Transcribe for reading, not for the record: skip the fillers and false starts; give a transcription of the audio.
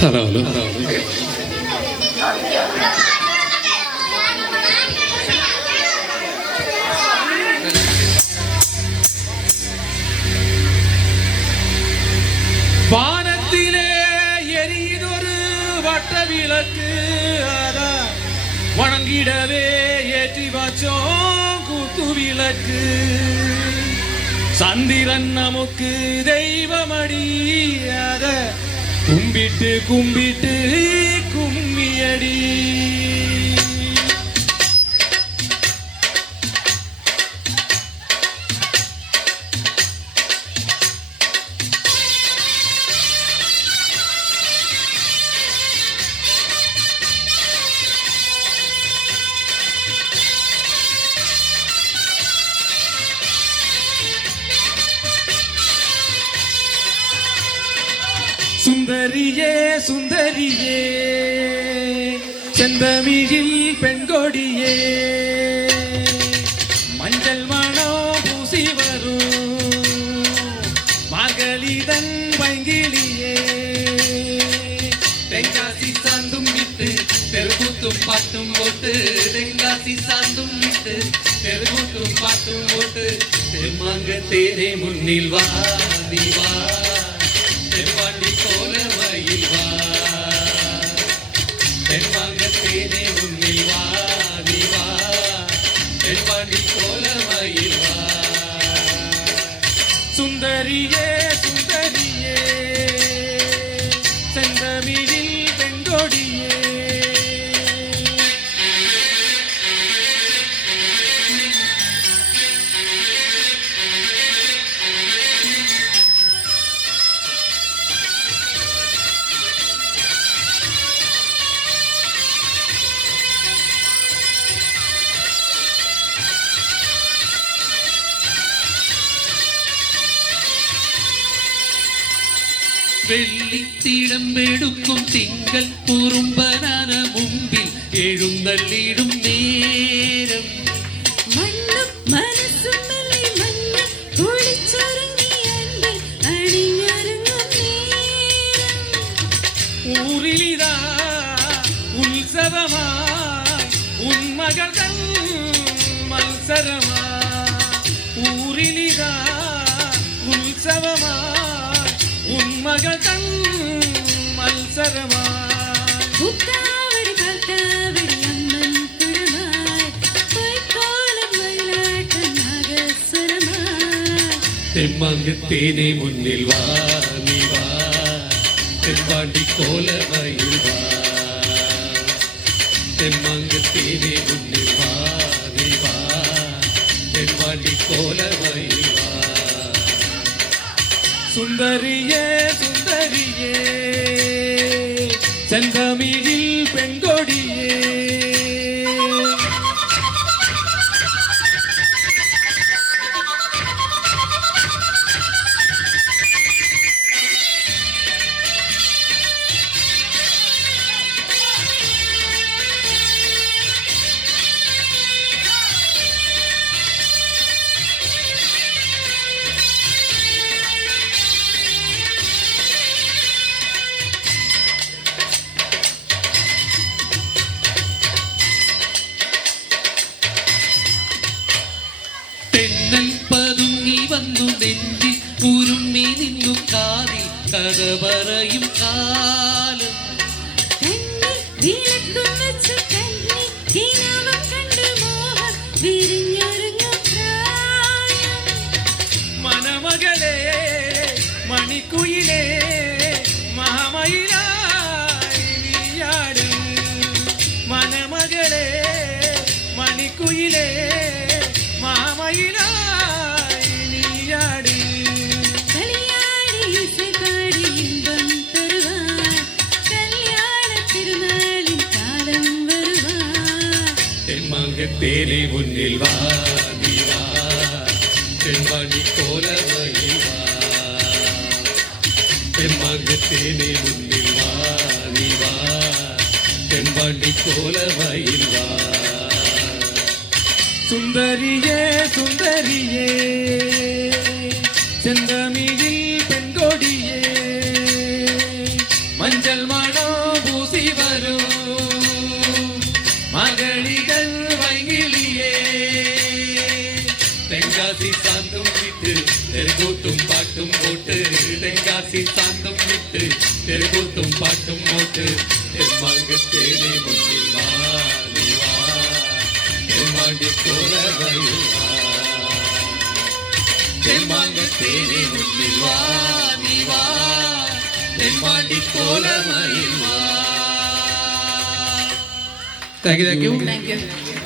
Hello hello வானத்திலே எரியுதொரு வட்ட விளக்கு, அத வணங்கிடவே ஏற்றி வச்சோம் குத்து விளக்கு. சந்திரன் நமக்கு தெய்வமடி, அத கும்பிட்டு கும்பிட்டு கும்மியடி. சுந்தரியே சுந்தரியே செந்தமிழில் பெண்கொடியே, மஞ்சள் மணம் பூசி வரும் மார்கழிதன் பைங்கிலியே. தென்காசி சாந்தும் விட்டு தெருக்கூத்தும் பாட்டும் போட்டு, தென்காசி சாந்தும் விட்டு தெருக்கூத்தும் பாட்டும் போட்டு, தெம்மாங்க தேரே முன்னில் வா நீ வா, தென்பாண்டி போல மயில் வா, தென்பாங்க தேனே முன்னில் வா நீ வா, தென்பாண்டி போல மயில் வா. சுந்தரியே சுந்தரியே செந்தமிழில் பெண்கொடியே. വെള്ളിത്തിടമ്പെടുക്കും തിങ്കൾ കുറുമ്പനാന മുമ്പിൽ എഴുന്നള്ളിടും നേരം, മണ്ണും മനസ്സും മഞ്ഞ കുളിച്ചൊരുങ്ങി അൻപിൽ അണിഞ്ഞൊരുങ്ങും നേരം. ஊரிலிதா உற்சவமாய் உன் மகள்தன் மல்சரமா, ஊரிலிதா உற்சவமாய் உன் மகள்தன் மல்சரமா. புத்தாவடி பத்தாவடி அம்மன் குடமாய் பொய்க்கோலம் மயிலாட்டம் நாகஸ்வரமாய். தெம்மாங்கு தேனே முன்னில் வா நீ வா, தென்பாண்டி கோல மயில் வா, தெம்மாங்கு தேனே முன்னில் வா நீ வா, தென்பாண்டி கோல மயில் வா. சுந்தரியே சுந்தரியே செந்தமிழில் பெண்கொடியே. തെന്നൽ പതുങ്ങി വന്നു നെഞ്ചിൽ ഉരുമ്മി നിന്നു കാതിൽ കഥ പറയും കാലം, കണ്ണിൽ വിളക്കും വെച്ചു കണ്ണി ദിനവും കണ്ടു മോഹം വിരിഞ്ഞൊരുങ്ങും പ്രായം. மணமகளே மணிக்குயிலே மகமயிலாய் நீயாடு, மணமகளே மணிக்குயிலே மகமயிலாய் நீயாடு. களியாடி இசை பாடி இன்பம் தருவார், கல்யாண திருநாளின் காலம் வருவார். தெம்மாங்கு தேனே முன்னில் வா நீ வா, தென்பாண்டி கோல மயில் வா, தெம்மாங்கு தேனே முன்னில் வா நீ வா, தென்பாண்டி கோல மயில் வா. சுந்தரியே சுந்தரியே செந்தமிழில் பெண்கொடியே, மஞ்சள் மாட தென்காசி சாந்தம் விட்டு தெருக்கூத்தும் பாட்டும் போட்டு தென்காசி சாந்தம் விட்டு தெருக்கூத்தும் பாட்டும் போட்டு தென்மாங்கு தேனே முன்னில் வா நீ வா தென்மாண்டி போல வயல் வா தென்மாங்கு தேனே முன்னில் வா நீ வா தென்மாண்டி போல வயல் வா. Thank you. Thank you.